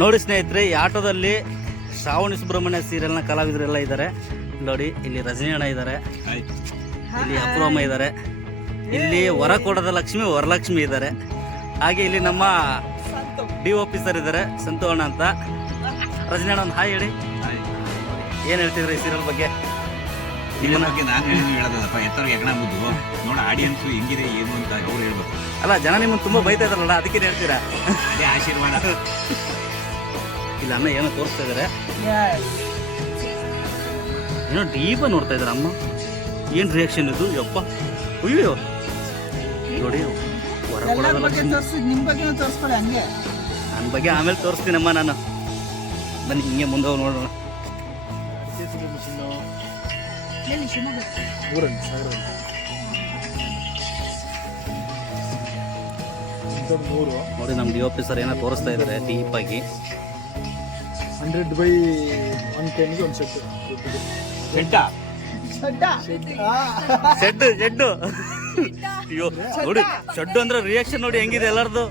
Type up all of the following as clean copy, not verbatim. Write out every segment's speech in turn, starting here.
ನೋಡಿ ಸ್ನೇಹಿತರೆ, ಈ ಆಟೋದಲ್ಲಿ ಶ್ರಾವಣಿ ಸುಬ್ರಹ್ಮಣ್ಯ ಸೀರಿಯಲ್ನ ಕಲಾವಿದರೆಲ್ಲ ಇದ್ದಾರೆ ನೋಡಿ. ಇಲ್ಲಿ ರಜನಿ ಅಣ್ಣ ಇದ್ದಾರೆ, ಇಲ್ಲಿ ಅಪೂರ್ವಮ್ಮ ಇದ್ದಾರೆ, ಇಲ್ಲಿ ವರಕೋಟದ ಲಕ್ಷ್ಮಿ ವರಲಕ್ಷ್ಮಿ ಇದ್ದಾರೆ, ಹಾಗೆ ಇಲ್ಲಿ ನಮ್ಮ DOP ಸರ್ ಇದ್ದಾರೆ ಸಂತು ಅಣ್ಣ ಅಂತ. ರಜನಿ ಅಣ್ಣ ಒಂದು ಹಾಯ್ ಹೇಳಿ. ಏನು ಹೇಳ್ತಿದ್ರೆ ಈ ಸೀರಿಯಲ್ ಬಗ್ಗೆ? ಬಗ್ಗೆ ನಾನು ಹೇಳೋದಪ್ಪ, ಎತ್ತವ್ರಿಗೆ ಹೆಗ್ಣ ಮುದ್ದು ನೋಡ, ಆಡಿಯನ್ಸ್ ಹೆಂಗಿದೆ ಏನು ಅಂತ ಅವ್ರು ಹೇಳ್ಬೇಕು. ಅಲ್ಲ, ಜನ ನಿಮ್ಮನ್ನು ತುಂಬ ಬೈತಾ ಇದಾರಲ್ಲ, ಅದಕ್ಕೆ ಹೇಳ್ತೀರಾ? ಅದೇ ಆಶೀರ್ವಾದ. ಇಲ್ಲ ಅಣ್ಣ ಏನೋ ತೋರಿಸ್ತಾ ಇದಾರೆ, ಏನೋ ಡೀಪ ನೋಡ್ತಾ ಇದಾರೆ ಅಮ್ಮ. ಏನ್ ರಿಯಾಕ್ಷನ್ ಇದು? ಯಪ್ಪ ಅಯ್ಯೋ ನೋಡಿ, ನಿಮ್ ಬಗ್ಗೆ ತೋರಿಸ್ಕೊಳ್ಳಿ ಹಂಗೆ. ನನ್ನ ಬಗ್ಗೆ ಆಮೇಲೆ ತೋರಿಸ್ತೀನಮ್ಮ ನಾನು. ಬನ್ನಿ ಹಿಂಗೆ ಮುಂದೆ ಹೋಗಿ ನೋಡೋಣ. ನೋಡಿ ನಮ್ಮ DOP ಸರ್ ಏನೋ ತೋರಿಸ್ತಾ ಇದ್ದಾರೆ ಡೀಪ್ ಆಗಿ. 100/110 ಒಂದು ಶೆಡ್ಡು. ಅಯ್ಯೋ ನೋಡಿ, ಶೆಡ್ಡು ಅಂದ್ರೆ ರಿಯಾಕ್ಷನ್ ನೋಡಿ ಹೆಂಗಿದೆ ಎಲ್ಲರದು.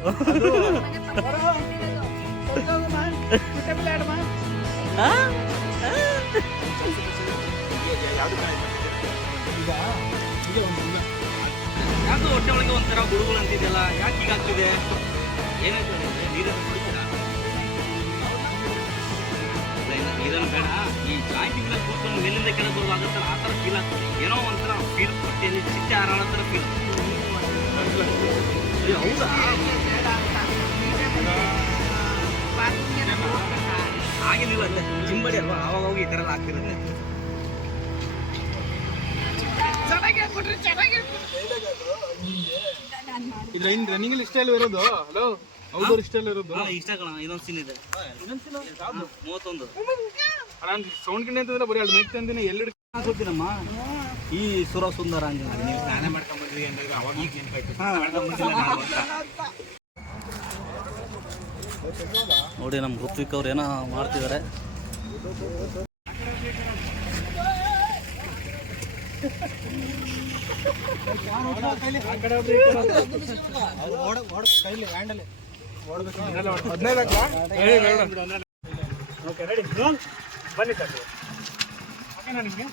ಯಾಕೆ ಹೊಟ್ಟೆ ಒಳಗೆ ಒಂಥರ ಗುಡುಗುಳು ಅಂತಿದೆಯಲ್ಲ, ಯಾಕೆ ಹೀಗಾಗ್ತಿದೆ? ಏನಾಯ್ತು? ನೀರನ್ನು ಕುಡಿತೀರಾ? ನೀರನ್ನು ಬೇಡ, ಈ ಜಾಯಿಂಟಿಂಗ್ ಕೂತ್ಕೊಂಡು ಮೇಲಿಂದ ಕೆಳಗೆ ಬರುವಾಗತ್ತಲ್ಲ, ಆ ಥರ ಫೀಲ್ ಆಗ್ತದೆ. ಏನೋ ಒಂಥರ ಫೀಲ್, ಹೊಟ್ಟೆಯಲ್ಲಿ ಚಿಟ್ಟೆ ಹಾರಾಡೋ ಥರ ಫೀಲ್. ಹೌದಾ? ಹಾಗೇನಿಲ್ಲ, ಅಲ್ಲೇ ಜಿಂಬಡಿ ಅಲ್ವಾ, ಆವಾಗ ಹೋಗಿ ಈ ಥರ ಎಲ್ಲ ಆಗ್ತಿರುತ್ತೆ. ಇಲ್ಲ ಇನ್ ರನ್ನಿಂಗ್ ಇಷ್ಟ ಎಲ್ಲ ಇರೋದು. ಹಲೋ, ಔಟ್ಡೋರ್ ಇಷ್ಟ ಎಲ್ಲ ಇರೋದು. ಇಷ್ಟ ಕಣ, ಇನ್ನೊಂದು ಸೀನ್ ಇದೆ 31. ಸೌಂಡ್ ಕಿಂಡಿ ಅಂತಂದ್ರೆ ಬರೀ 2 ಮೈಕ್ ತಂದಿನ ಎಲ್ಲಿ ಗೊತ್ತಿನಮ್ಮ, ಈ ಸುರ ಸುಂದರ ಅಂತ ನೀವು ಸ್ನಾನ ಮಾಡ್ಕೊಂಡ್ಬಂದ್ರಿ ಅಂದ್ರೆ ಅವಾಗ ಈಗ ನೆನಪಾಯ್ತು. ನೋಡಿ ನಮ್ಮ ಋತ್ವಿಕ್ ಅವ್ರು ಏನೋ ಮಾಡ್ತಿದ್ದಾರೆ. ಬನ್ನಿ ಸರ್, ಓಕೆನಾ ನಿಮಗೆ?